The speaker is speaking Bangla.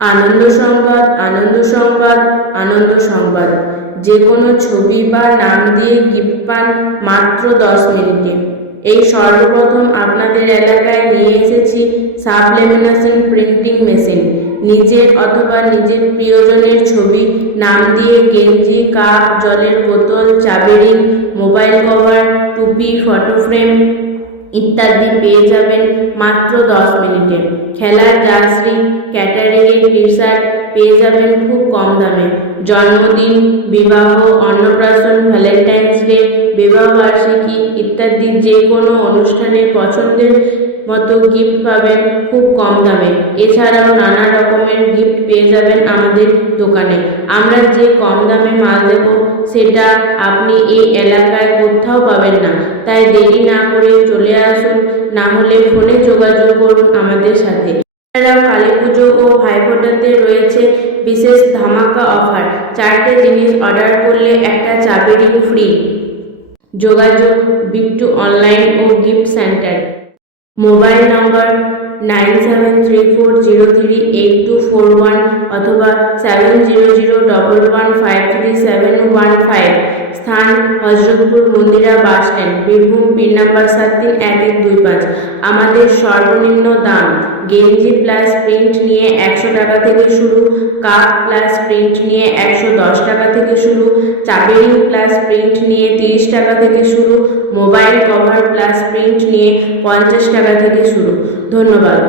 আনন্দ সংবাদ, আনন্দ সংবাদ, আনন্দ সংবাদ। যে কোনো ছবি বা নাম দিয়ে গিফট পান মাত্র 10 মিনিটে। এই সর্বপ্রথম আপনাদের এলাকায় নিয়ে এসেছি সাবলেমিনেশন প্রিন্টিং মেশিন। নিজের অথবা নিজের প্রিয়জনের ছবি, নাম দিয়ে গেঞ্জি, কাপ, জলের বোতল, চাবি রিং, মোবাইল কভার, টুপি, ফটো ফ্রেম ইত্যাদি পেয়ে যাবেন মাত্র 10 মিনিটে। খেলার জার্সি, ক্যাটারিংয়ের টি শার্ট পেয়ে যাবেন খুব কম দামে। জন্মদিন, বিবাহ, অন্নপ্রাশন, ভ্যালেন্টাইন্স ডে, বিবাহবার্ষিকী ইত্যাদি যে কোনো অনুষ্ঠানে পছন্দের মতো গিফট পাবেন খুব কম দামে। এছাড়াও নানা রকমের গিফট পেয়ে যাবেন আমাদের দোকানে। আমরা যে কম দামে মাল দেব সেটা আপনি এই এলাকায় কোথাও পাবেন না। তাই দেরি না করে চলে আসুন, না হলে ফোনে যোগাযোগ করুন আমাদের সাথে। এছাড়াও কালী পুজো ও ভাইফোঁটাতে রয়েছে বিশেষ ধামাকা অফার। 4টে জিনিস অর্ডার করলে একটা চাবি রিং ফ্রি। যোগাযোগ বিট্টু অনলাইন ও গিফট সেন্টার। মোবাইল নম্বর 9734038241 অথবা 7001153715। স্থান Hazratpur Mandira bus stand, Birbhum, pin number 731125। আমাদের সর্বনিম্ন দাম গেঞ্জি প্লাস প্রিন্ট নিয়ে 100 টাকা থেকে শুরু, কাপ প্লাস প্রিন্ট নিয়ে 110 টাকা থেকে শুরু, চাবি রিং প্লাস প্রিন্ট নিয়ে 30 টাকা থেকে শুরু, মোবাইল কভার প্লাস প্রিন্ট নিয়ে 50 টাকা থেকে শুরু। ধন্যবাদ।